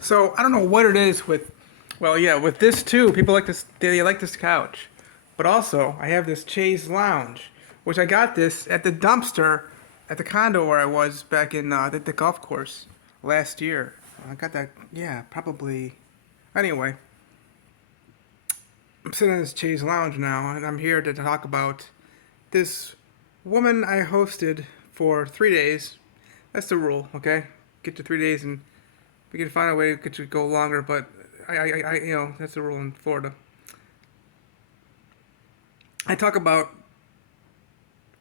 So I don't know what it is with, well, yeah, with this too. People like this. They like this couch, but also I have this chaise lounge, which I got this at the dumpster at the condo where I was back in the golf course last year. I got that. Yeah, probably. Anyway, I'm sitting in this chaise lounge now, and I'm here to talk about this woman I hosted for 3 days. That's the rule, okay? Get to 3 days and we can find a way to get you to go longer, but that's the rule in Florida. I talk about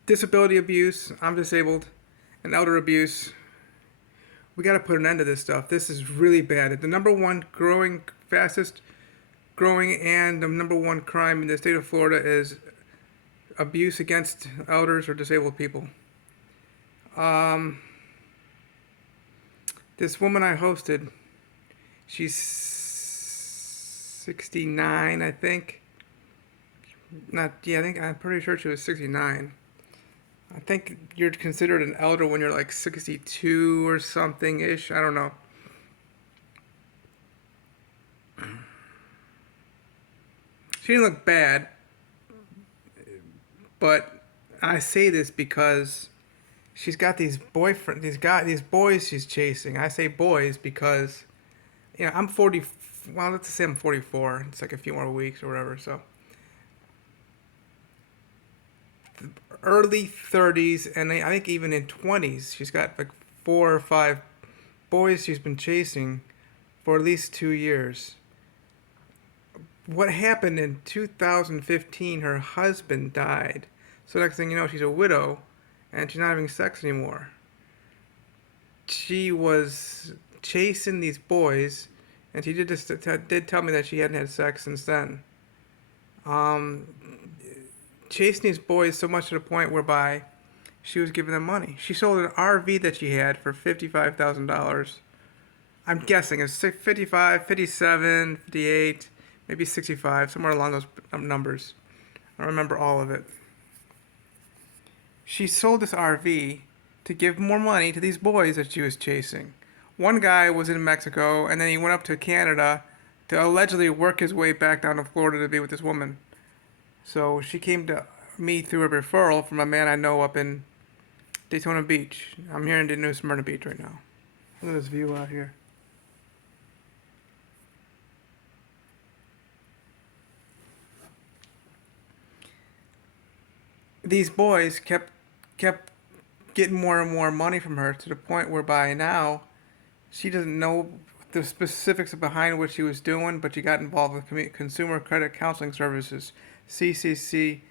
disability abuse. I'm disabled, and elder abuse. We got to put an end to this stuff. This is really bad. The number one growing, fastest growing, and the number one crime in the state of Florida is abuse against elders or disabled people. Um, this woman I hosted, she's 69, I think. Not, yeah, I think I'm pretty sure she was 69. I think you're considered an elder when you're like 62 or something ish. I don't know. She didn't look bad, but I say this because she's got these boyfriend, these boys she's chasing. I say boys because I'm 40. Well, let's say I'm 44. It's like a few more weeks or whatever. So early 30s, and I think even in 20s, she's got like 4 or 5 boys she's been chasing for at least 2 years. What happened in 2015? Her husband died. So next thing you know, she's a widow, and she's not having sex anymore. She was chasing these boys, and she did tell me that she hadn't had sex since then. Um, Chasing these boys so much to the point whereby she was giving them money. She sold an RV that she had for $55,000. I'm guessing it's 55, 57, 58, maybe 65, somewhere along those numbers. I don't remember all of it. She sold this RV to give more money to these boys that she was chasing. One guy was in Mexico, and then he went up to Canada to allegedly work his way back down to Florida to be with this woman. So she came to me through a referral from a man I know up in Daytona Beach. I'm here in New Smyrna Beach right now. Look at this view out here. These boys kept getting more and more money from her to the point whereby now she doesn't know the specifics behind what she was doing, but she got involved with Consumer Credit Counseling Services, CCCS.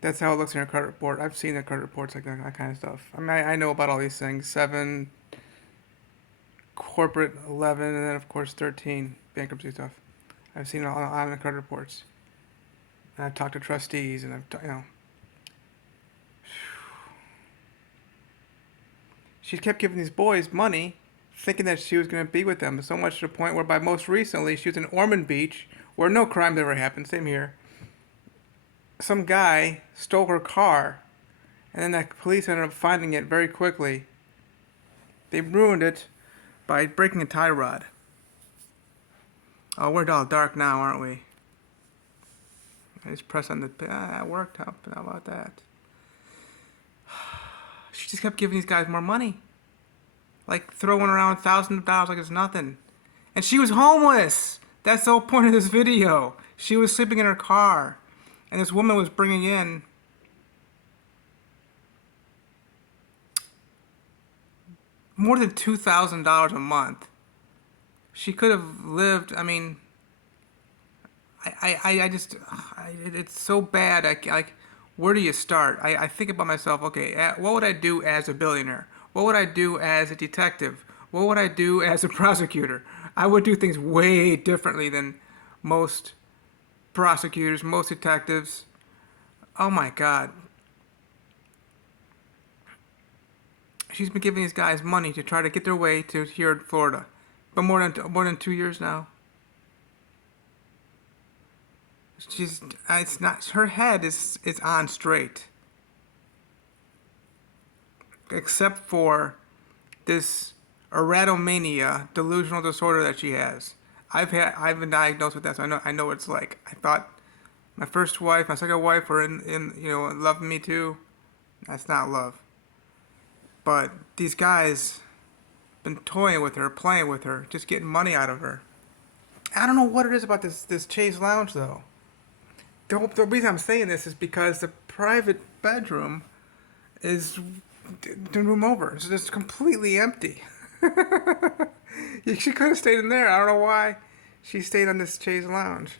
That's how it looks in her credit report. I've seen the credit reports like that kind of stuff. I mean, I know about all these things. 7, corporate 11, and then of course 13, bankruptcy stuff. I've seen it all on the credit reports. And I've talked to trustees, and she kept giving these boys money, thinking that she was going to be with them. So much to the point whereby most recently she was in Ormond Beach, where no crime ever happened. Same here. Some guy stole her car, and then the police ended up finding it very quickly. They ruined it by breaking a tie rod. Oh, we're all dark now, aren't we? I just press on the. That worked. How about that? She just kept giving these guys more money. Like throwing around thousands of dollars like it's nothing. And she was homeless. That's the whole point of this video. She was sleeping in her car. And this woman was bringing in more than $2,000 a month. She could have lived, I mean, it's so bad. Like, where do you start? I think about myself, okay, what would I do as a billionaire? What would I do as a detective? What would I do as a prosecutor? I would do things way differently than most prosecutors, most detectives. Oh my God. She's been giving these guys money to try to get their way to here in Florida, but more than 2 years now. It's not, her head is on straight. except for this erotomania, delusional disorder that she has. I've been diagnosed with that, so I know what it's like. I thought my first wife, my second wife were in loving me too. That's not love. But these guys been toying with her, playing with her, just getting money out of her. I don't know what it is about this Chase Lounge though. The reason I'm saying this is because the private bedroom is the room over. It's just completely empty. She could have stayed in there. I don't know why she stayed on this Chase Lounge.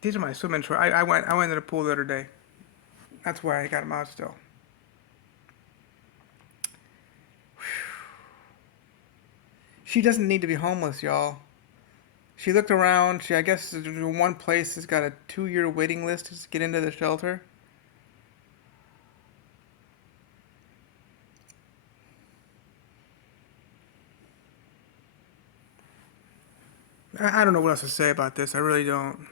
These are my swimming shorts. I went to the pool the other day. That's why I got them out still. She doesn't need to be homeless, y'all. She looked around. I guess one place has got a 2-year waiting list to get into the shelter. I don't know what else to say about this. I really don't.